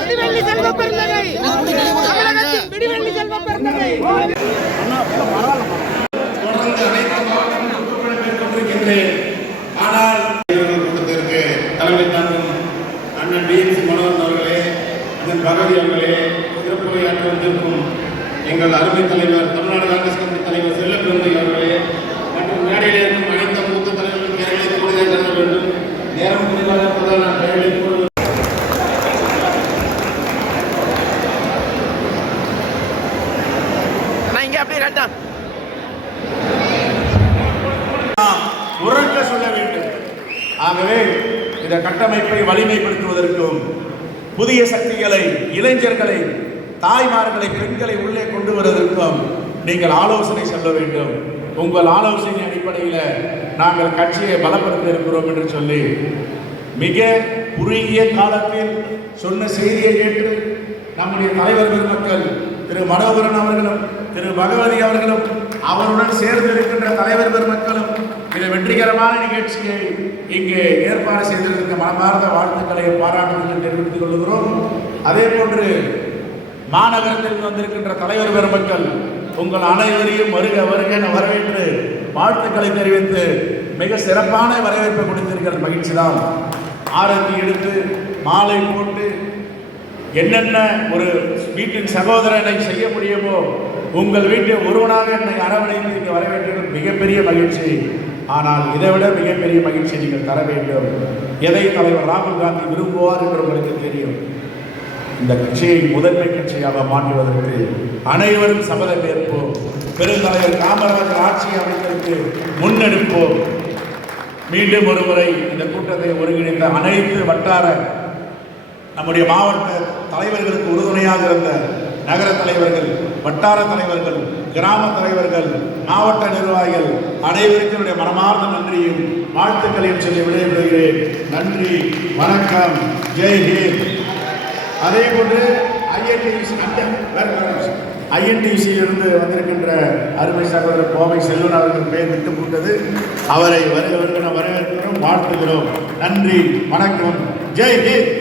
விடிவெள்ளி செல்வ பிறந்தகை. தமிழகத்தின் விடிவெள்ளி செல்வ பிறந்தகை. தொடர்ந்து அனைத்து மாவட்டங்களும் பொறுப்புகளை மேற்கொண்டிருக்கின்றேன் ஆனால் இவர்கள் கூட்டத்திற்கு தலைமை தாங்கும் அண்ணன் டிஎன்சி மனோகரன் அவர்களே அண்ணன் பகவதி அவர்களே சிறப்புரையாற்ற வந்திருக்கும் எங்கள் அருமை தலைவர் தமிழ்நாடு காங்கிரஸ் கமிட்டி தலைவர் செல்லப்பிரந்தை அவர்களே மேடையில் இருக்கும் அனைத்து மூத்த தலைவர்களும் நேரங்களை கூடுதல் செல்ல வேண்டும். நேரம் குறைவாக இருப்பதால் நான் பெயர்களை கூறுவது உறக்க சொல்ல வேண்டும். ஆகவே இந்த கட்டமைப்பை வலிமைப்படுத்துவதற்கும் புதிய சக்திகளை இளைஞர்களை தாய்மார்களை பெண்களை உள்ளே கொண்டு வருவதற்கும் நீங்கள் ஆலோசனை சொல்ல வேண்டும். உங்கள் ஆலோசனை அடிப்படையில் நாங்கள் கட்சியை பலப்படுத்த இருக்கிறோம் என்று சொல்லி மிக குறுகிய காலத்தில் சொன்ன செய்தியை ஏற்று நம்முடைய தலைவர் பெருமக்கள் திரு மனோகரன் அவர்களும் திரு பகவதி அவர்களும் அவருடன் சேர்ந்து இருக்கின்ற தலைவர் பெருமக்களும் இந்த வெற்றிகரமான நிகழ்ச்சியை இங்கே ஏற்பாடு செய்திருக்கிற மனமார்ந்த வாழ்த்துக்களை பாராட்டுதல் தெரிவித்துக் கொள்கிறோம். அதே போன்று மாநகரத்தில் வந்திருக்கின்ற தலைவர் பெருமக்கள் உங்கள் அனைவரையும் வருக வருக என வரவேற்று வாழ்த்துக்களை தெரிவித்து மிக சிறப்பான வரவேற்பை கொடுத்திருக்கிற மகிழ்ச்சி தான் ஆரத்தி எடுத்து மாலை போட்டு என்னென்ன ஒரு வீட்டின் சகோதரனை செய்ய முடியுமோ உங்கள் வீட்டில் ஒருவனாக என்னை அரவணைத்து இங்கே வரவேற்றது மிகப்பெரிய மகிழ்ச்சி. ஆனால் இதை விட மிகப்பெரிய மகிழ்ச்சி நீங்கள் தர வேண்டும். எதை தலைவர் ராகுல் காந்தி விரும்புவார் என்று உங்களுக்கு தெரியும். இந்த கட்சியை முதன்மை கட்சியாக மாற்றுவதற்கு அனைவரும் சபதம் ஏற்போம். பெருந்தலைவர் காமராஜர் ஆட்சி அமைப்பதற்கு முன்னெடுப்போம். மீண்டும் ஒரு முறை இந்த கூட்டத்தை ஒருங்கிணைந்த அனைத்து வட்டார நம்முடைய மாவட்ட தலைவர்களுக்கு உறுதுணையாக இருந்த நகர தலைவர்கள் வட்டார தலைவர்கள் கிராம தலைவர்கள் மாவட்ட நிர்வாகிகள் அனைவருக்கும் என்னுடைய மனமார்ந்த நன்றியும் வாழ்த்துக்களையும் சொல்லி விடைபெறுகிறேன். நன்றி வணக்கம் ஜெய் ஹிந்த். அதே போன்று ஐஎன்டிசி ஐஎன்டிசியிலிருந்து வந்திருக்கின்ற அருமை சகோதரர் கோவை செல்வன் அவர்கள் பெயர் விட்டு போட்டது அவரை வருக வரவேற்கிறோம் வாழ்த்துகிறோம். நன்றி வணக்கம். ஜெய் ஹிந்த்!